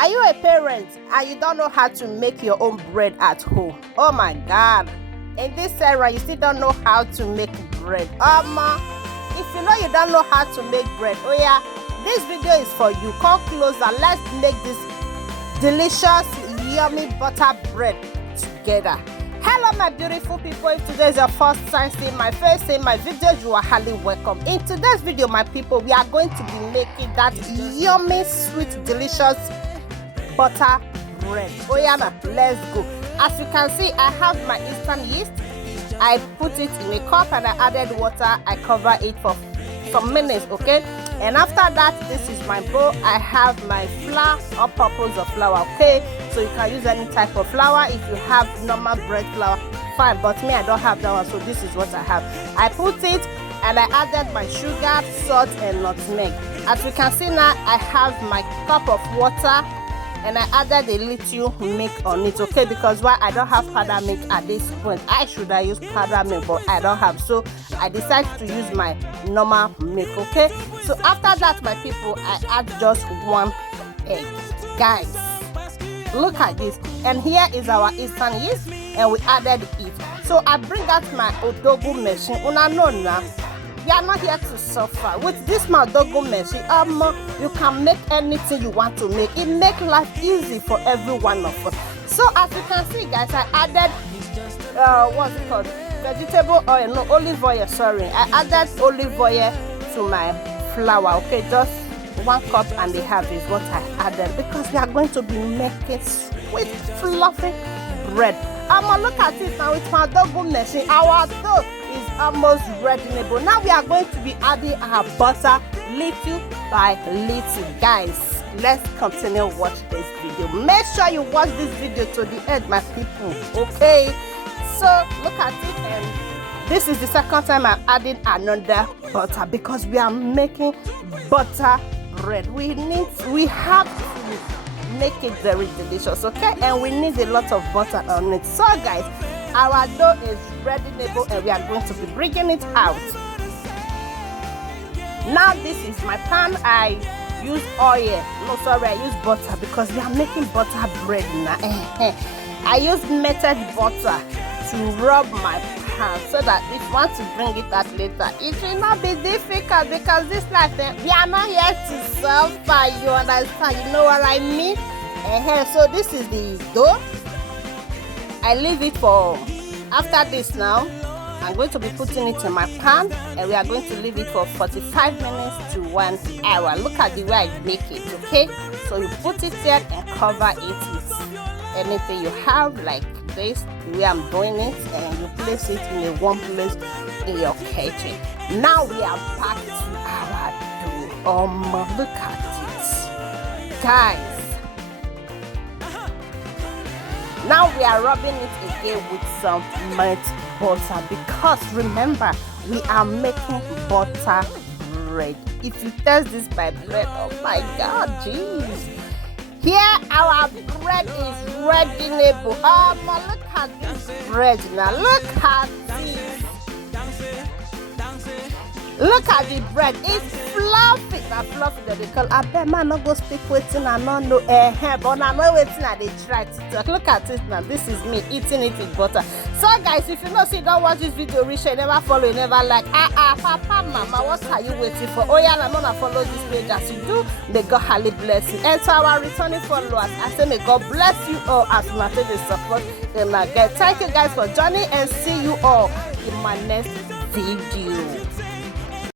Are you a parent and you don't know how to make your own bread at home? Oh my God. In this era, you still don't know how to make bread. If you know you don't know how to make bread, oh yeah, this video is for you. Come closer. Let's make this delicious, yummy butter bread together. Hello my beautiful people. If today is your first time seeing my face, seeing my videos, you are highly welcome. In today's video, my people, we are going to be making that yummy, sweet, delicious butter bread. Oh yeah, now let's go. As you can see, I have my instant yeast. I put it in a cup and I added water. I cover it for some minutes, okay? And after that, this is my bowl. I have my flour, all purpose of flour, okay? So you can use any type of flour. If you have normal bread flour, fine, but me, I don't have that one, so this is what I have. I put it and I added my sugar, salt, and nutmeg. As you can see now, I have my cup of water and I added a little milk on it, okay? Because why? I don't have powder milk at this point. I should have used powder milk, but I don't have, so I decided to use my normal milk, okay? So after that, my people, I add just one egg. Guys, look at this. And here is our instant yeast, and we added it. So I bring out my Odogu machine. Una know now, we are not here to suffer. With this my Odogu machine, you can make anything you want to make. It makes life easy for every one of us. So as you can see, guys, I added what's it called? Vegetable oil, no, olive oil, sorry. I added olive oil to my flour, okay? Just 1 cup and a half is what I added because we are going to be making sweet, fluffy bread. Look at it now with my Odogu machine. Our dough is almost ready-able. Now we are going to be adding our butter little by little. Guys, let's continue watch this video. Make sure you watch this video to the end, my people, okay? So look at it, and this is the second time I'm adding another butter because we are making butter bread. We have to make it very delicious, okay? And we need a lot of butter on it. So guys, our dough is ready-able and we are going to be bringing it out. Now this is my pan. I use oil, no sorry, I use butter because we are making butter bread now. I use melted butter to rub my pan so that if you want to bring it out later, it will not be difficult because this life, we are not here to suffer, you understand? You know what I mean? So this is the dough. I leave it for, after this now, I'm going to be putting it in my pan and we are going to leave it for 45 minutes to 1 hour. Look at the way I make it, okay? So you put it there and cover it with anything you have, like this, the way I'm doing it, and you place it in a warm place in your kitchen. Now we are back to our dough. Look at it, guys. Now we are rubbing it again with some melted butter because remember, we are making butter bread. If you taste this by bread, oh my God, jeez. Here our bread is ready-able. Look at this bread now. Look at this. Look at the bread. It's fluffy. Now fluffy that they call. I bet man not go speak waiting and not know but I know waiting and they try to talk. Look at it now. This is me eating it with butter. So guys, if you know, see, don't watch this video, reach, you never follow, you never like. Papa, mama, what are you waiting for? Oh yeah, I'm gonna follow this page as you do. May God highly bless you. And to our returning followers, I say may God bless you all as you maintain the support them again. Thank you guys for joining and see you all in my next video.